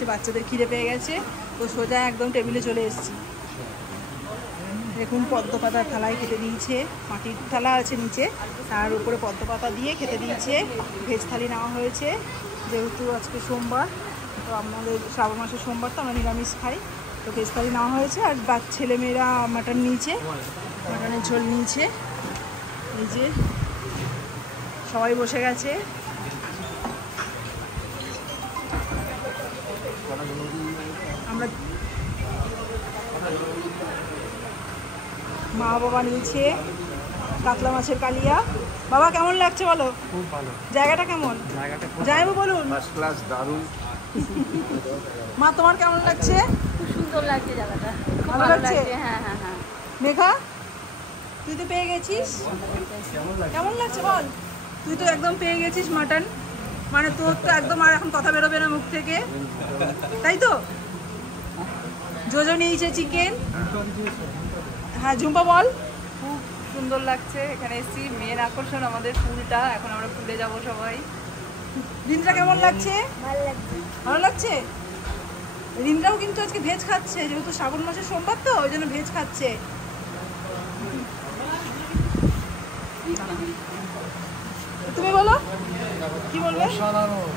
হচ্ছে বাচ্চাদের খিদে পেয়ে গেছে, তো সোজা একদম টেবিলে চলে এসেছি। দেখুন পদ্ম পাতার থালায় খেতে দিয়েছে, মাটির থালা আছে নিচে, তার উপরে পদ্ম পাতা দিয়ে খেতে দিয়েছে। ভেজ থালি নেওয়া হয়েছে, যেহেতু আজকে সোমবার, তো আমাদের শ্রাবণ মাসের সোমবার তো আমরা নিরামিষ খাই, তো ভেজ থালি নেওয়া হয়েছে। আর ছেলেমেয়েরা মাটন নিয়েছে, মাটনের ঝোল নিয়েছে। এই যে সবাই বসে গেছে। আমরা মা বাবা নিয়েছে কাতলা মাছের কালিয়া। বাবা কেমন লাগছে বলো? খুব ভালো। জায়গাটা কেমন? যাইবো বলুন। ফার্স্ট ক্লাস, দারুণ। মা তোমার কেমন লাগছে? খুব সুন্দর লাগছে জায়গাটা, ভালো লাগছে? হ্যাঁ হ্যাঁ হ্যাঁ। মেঘা তুই তো পেয়ে গেছিস, কেমন লাগছে বল? তুই তো একদম পেয়ে গেছিস মাটন, মানে তোর তো একদম আর এখন কথা বেরোবে না মুখ থেকে, তাই তো? জোজো নিয়েছে চিকেন। হ্যাঁ ঝুম্পা বল। খুব সুন্দর লাগছে এখানে এসেছি। মেন আকর্ষণ আমাদের ফুলটা, এখন আমরা ফুলে যাব সবাই। রিন্দ্রা কেমন লাগছে? ভালো লাগছে। রিন্দ্রাও কিন্তু আজকে ভেজ খাচ্ছে, যেহেতু শ্রাবণ মাসের সোমবার তো ওই জন্য ভেজ খাচ্ছে। তুমি বলো, কি বলবে? অসাধারণ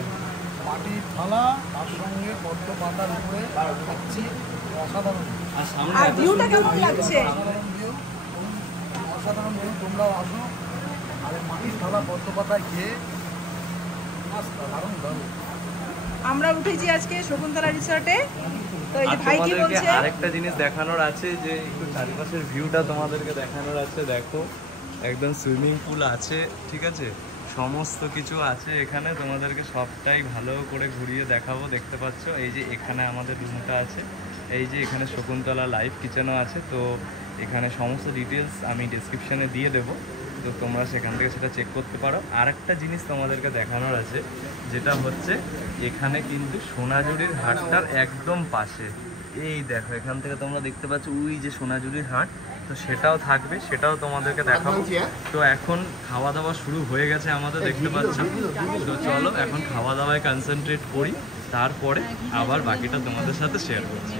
মাটির থালা, তার সঙ্গে পদ্ম পাতার উপরে খাচ্ছি, অসাধারণ। আর ভিউটা কেমন লাগছে? অসাধারণ ভিউ, অসাধারণ ভিউ। তোমরাও আসো, আর মাটির থালা পদ্ম পাতায় খেয়ে দারুণ দারুণ। আমরা উঠেছি আজকে শকুন্তলা রিসর্টে, তো এই যে ভাই কি বলছে? আরেকটা জিনিস দেখানোর আছে, যে একটু চারিপাশের ভিউটা তোমাদেরকে দেখানোর আছে। দেখো একদম সুইমিং পুল আছে, ঠিক আছে, সমস্ত কিছু আছে এখানে, তোমাদেরকে সবটাই ভালো করে ঘুরিয়ে দেখাবো। দেখতে পাচ্ছ এই যে এখানে আমাদের রুমটা আছে, এই যে এখানে শকুন্তলা লাইভ কিচেনও আছে। তো এখানে সমস্ত ডিটেলস আমি ডেসক্রিপশানে দিয়ে দেবো, তো তোমরা সেখান থেকে সেটা চেক করতে পারো। আর একটা জিনিস তোমাদেরকে দেখানোর আছে, যেটা হচ্ছে এখানে কিন্তু সোনাঝুরির হাটটার একদম পাশে, এই দেখো এখান থেকে তোমরা দেখতে পাচ্ছ ওই যে সোনাঝুরির হাট, তো সেটাও থাকবে, সেটাও তোমাদেরকে দেখাবো। তো এখন খাওয়া দাওয়া শুরু হয়ে গেছে আমাদের, দেখতে পাচ্ছ। তো চলো এখন খাওয়া দাওয়ায় কনসেন্ট্রেট করি, তারপরে আবার বাকিটা তোমাদের সাথে শেয়ার করছি।